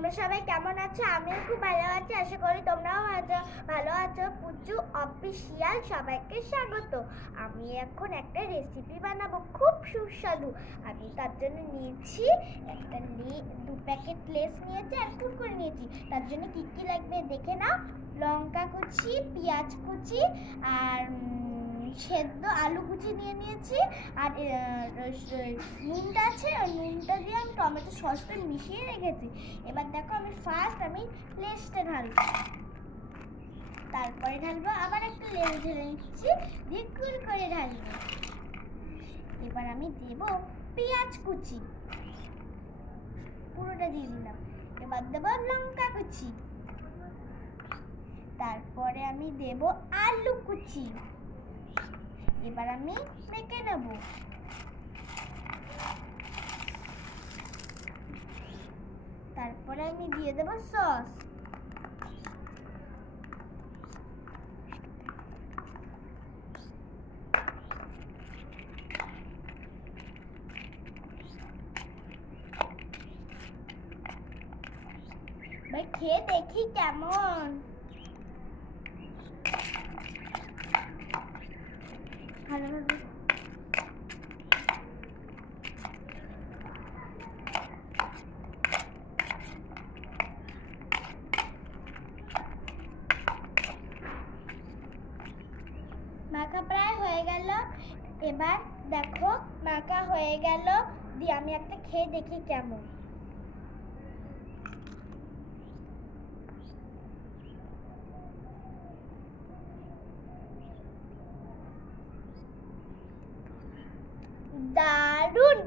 তোমরা সবাই কেমন আছো? আমিও খুব ভালো আছি, আশা করি তোমরাও ভালো আছো। পুচু অফিসিয়াল সবাইকে স্বাগত। আমি এখন একটা রেসিপি বানাবো, খুব সুস্বাদু। আমি তার জন্য নিয়েছি একটা 2 প্যাকেট লেস নিয়েছি আর কুরকুরে নিয়েছি। তার জন্য কি কি লাগবে দেখে নাও। লঙ্কা কুচি, পেঁয়াজ কুচি আর সেদ্ধ আলু কুচি নিয়ে নিয়েছি। আর নুনটা আছে, ওই নুনটা দিয়ে আমি টমেটো সসটা মিশিয়ে রেখেছি। এবার দেখো আমি লেসটা ঢালবো, তারপরে ঢালবো আবার একটা লেস ঢেলে নিচ্ছি, দিয়ে করে ঢালবো। এবার আমি দেব পেঁয়াজ কুচি, পুরোটা দিয়ে দিলাম। এবার দেব লঙ্কা কুচি, তারপরে আমি দেব আলু কুচি। এবার আমি মেখে নেব। তারপরে আমি দিয়ে দেব সস। ভাই খেয়ে দেখি কেমন। ভালোভাবে মাখা প্রায় হয়ে গেল। এবার দেখো মাখা হয়ে গেল, দিয়ে আমি একটা খেয়ে দেখি কেমন। দারুণ।